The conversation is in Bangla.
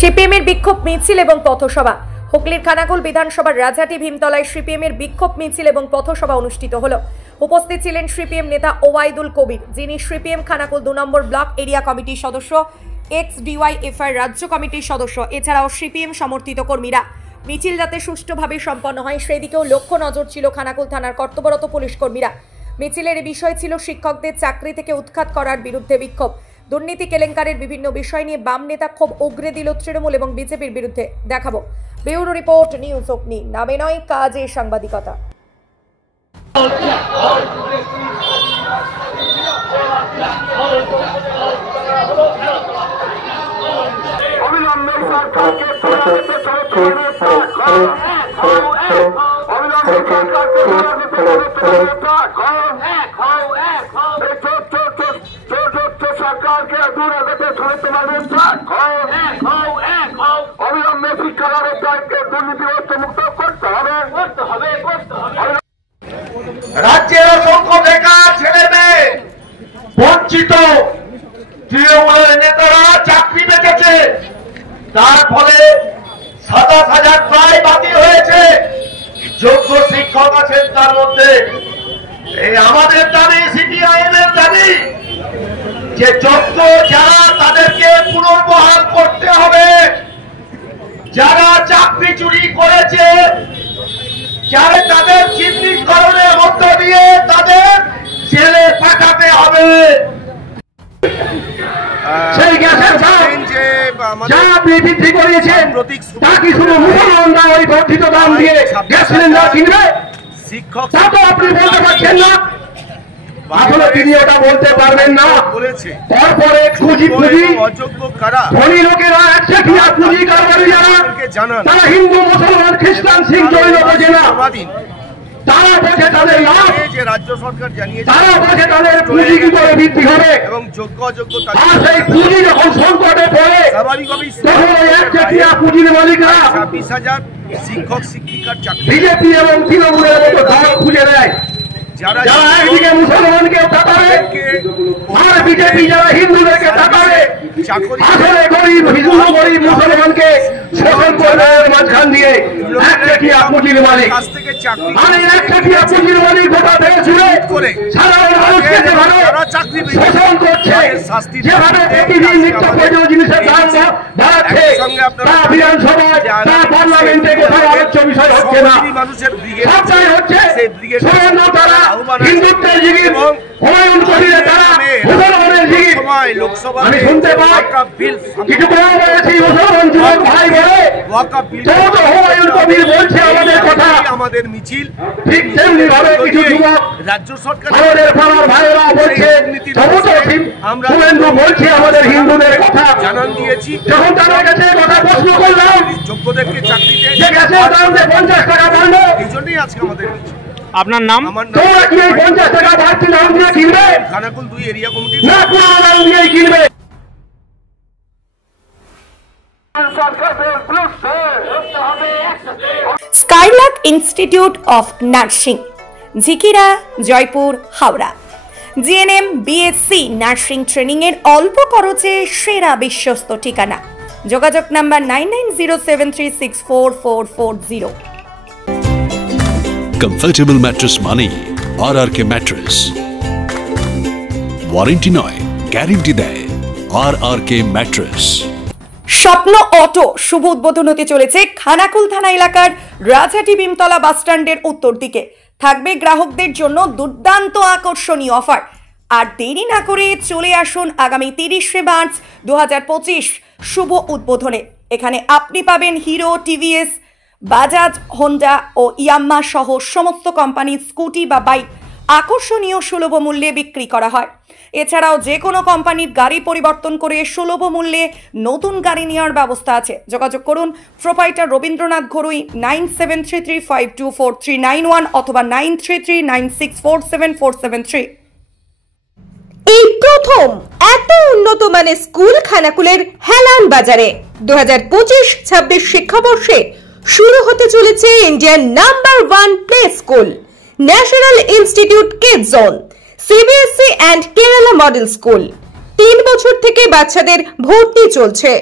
সিপিএমের বিক্ষোভ মিছিল এবং পথসভা। হুগলির খানাকুল বিধানসভার রাজাটি ভীমতলায় সিপিএমের বিক্ষোভ মিছিল এবং পথসভা অনুষ্ঠিত হলো। উপস্থিত ছিলেন সিপিএম নেতা ওবায়দুল কবির, যিনি সিপিএম খানাকুল 2 নম্বর ব্লক এরিয়া কমিটির সদস্য, XDYFR রাজ্য কমিটির সদস্য, এছাড়াও সিপিএম সমর্থিত কর্মীরা। মিছিল যাতে সুষ্ঠুভাবে সম্পন্ন হয় সেই দিকেও লক্ষ্য নজর ছিল খানাকুল থানার কর্তব্যরত পুলিশ কর্মীরা। মিছিলের বিষয় ছিল শিক্ষকদের চাকরি থেকে উৎখাত করার বিরুদ্ধে বিক্ষোভ। দুর্নীতি কেলেঙ্কারের বিভিন্ন বিষয় নিয়ে বাম নেতা ক্ষোভ উগরে দিল তৃণমূল এবং বিজেপির বিরুদ্ধে। দেখাবো ব্যুরো রিপোর্ট, নিউজ অগ্নি। নামে নয়, কাজে সাংবাদিকতা। সরকারকে দূর আগাতে ছড়াতে পারবেন অবিলম্বে শিক্ষাগারের দায়িত্বে দুর্নীতিগ্রস্ত মুক্ত করতে হবে। রাজ্যের অসংখ্য বেকার ছেলে মেয়ে বঞ্চিত, তৃণমূলের নেতারা চাকরি বেঁচেছে, তার ফলে 27,000 প্রায় বাতিল হয়েছে। যোগ্য শিক্ষক আছেন তার মধ্যে। এই আমাদের দাবি, সিপিআইএম এর দাবি যে যোগ্য যারা তাদেরকে পুনর্বহাল করতে হবে। যারা চাকরি চুরি করেছে, যারা তাদের চিহ্নিতকরণের মধ্য দিয়ে তাদের জেলে পাঠাতে হবে। সেই গ্যাসের দাম যা আপনি বৃদ্ধি করিয়েছেন, তা কি শুধু মুসলমানরা ওই বর্ধিত দাম দিয়ে গ্যাস সিলিন্ডার কিনবে? শিক্ষক তা তো আপনি বলতে পারছেন না। আসলে তিনি ওটা বলতে পারবেন না। তারপরে পুঁজি ধনী লোকেরা একচেটিয়া পুঁজি কারবারি যারা, তারা হিন্দু, মুসলমান, খ্রিস্টান, শিখ, জৈন বোঝে না। তারা বোঝে তাদের লাভ, রাজ্য সরকার জানিয়েছে তারা বোঝে তাদের পুঁজি কি করে বৃদ্ধি হবে এবং যোগ্য অযোগ্য। আর সেই পুঁজি যখন সংকটে পড়ে স্বাভাবিকভাবেই তখন ওই একচেটিয়া পুঁজির মালিকরা 26,000 শিক্ষক শিক্ষিকার চাকরি বিজেপি এবং তৃণমূলের মতো দল খুঁজে দেয়। যারা একদিকে মুসলমানকে টাকাবে আর বিজেপি যারা হিন্দুদেরকে টাকাবে, আসলে গরিব হিন্দু গরিব মুসলমানকে শোষণ করবে মাঝখান দিয়ে একচেটিয়া পুঁজির মালিক। আর এই একচেটিয়া পুঁজির মালিক গোটা দেশ জুড়ে সাধারণ মানুষকে যেভাবে শোষণ করছে, যেভাবে প্রতিদিন নিত্য প্রয়োজনীয় জিনিসের দাম বাড়াচ্ছে, তা বিধানসভায়, তা পার্লামেন্টে কোথাও আলোচ্য বিষয় হচ্ছে না। সবটাই হচ্ছে সামান্য তারা হিন্দুত্বের জিগির, হুমায়ুন কবিরের তারা মুসলমানের জিগির। আমি শুনতে পাই কিছু কম বলেছি মুসলমান যুবক ভাই বলে, তো হুমায়ুন কবির বলছে আমাদের কথা, আমাদের মিছিল। ঠিক তেমনি ভাবে কিছু যুবক রাজ্য সরকার আমাদের পাড়ার ভাইয়েরা বলছে, আমরা শুভেন্দু বলছে আমাদের হিন্দুদের কথা জানান দিয়েছি। যখন তাদের কাছে কথা প্রশ্ন করলাম, যোগ্যদেরকে চাকরিতে যে গ্যাসের দাম 50 টাকা বাড়লো, এই জন্যই আজকে আমাদের মিছিল। আপনার নাম? তোমরা কি 50 টাকা বাড়তি দাম দিয়ে কিনবে? খানাকুল 2 এরিয়া কমিটি না, পুরো দাম দিয়েই কিনবে। Skylark institute of nursing, Jhikira, Jaipur, Howrah. GNM, BSc nursing training এর অল্প খরচে সেরা বিশ্বস্ত ঠিকানা। যোগাযোগ number 9907364440। Comfortable mattress money, RRK mattress. Warranty নয়, গ্যারান্টি দেয় RRK mattress। স্বপ্ন অটো শুভ উদ্বোধন হতে চলেছে খানাকুল থানা এলাকার রাজাটি ভীমতলা বাসস্ট্যান্ডের উত্তর দিকে। থাকবে গ্রাহকদের জন্য দুর্দান্ত আকর্ষণীয় অফার। আর দেরি না করে চলে আসুন আগামী 30শে মার্চ 2025 শুভ উদ্বোধনে। এখানে আপনি পাবেন হিরো, টিভিএস, বাজাজ, হোন্ডা ও ইয়াম্মা সহ সমস্ত কোম্পানির স্কুটি বা বাইক আকর্ষণীয় সুলভ মূল্যে বিক্রি করা হয়। এছাড়াও যে কোনো কোম্পানির গাড়ি পরিবর্তন করে সুলভ মূল্যে নতুন গাড়ি নেওয়ার ব্যবস্থা আছে। যোগাযোগ করুন প্রোপাইটার রবীন্দ্রনাথ ঘরুই 9733524391 অথবা 9339647473। এই প্রথম এত উন্নত মানের স্কুল খানাকুলের হেলান বাজারে 2025-26 শিক্ষাবর্ষে শুরু হতে চলেছে Indian number 1 play school, national institute kids zone, CBSE and Kerala model school. 3 বছর থেকে বাচ্চাদের ভর্তি চলছে।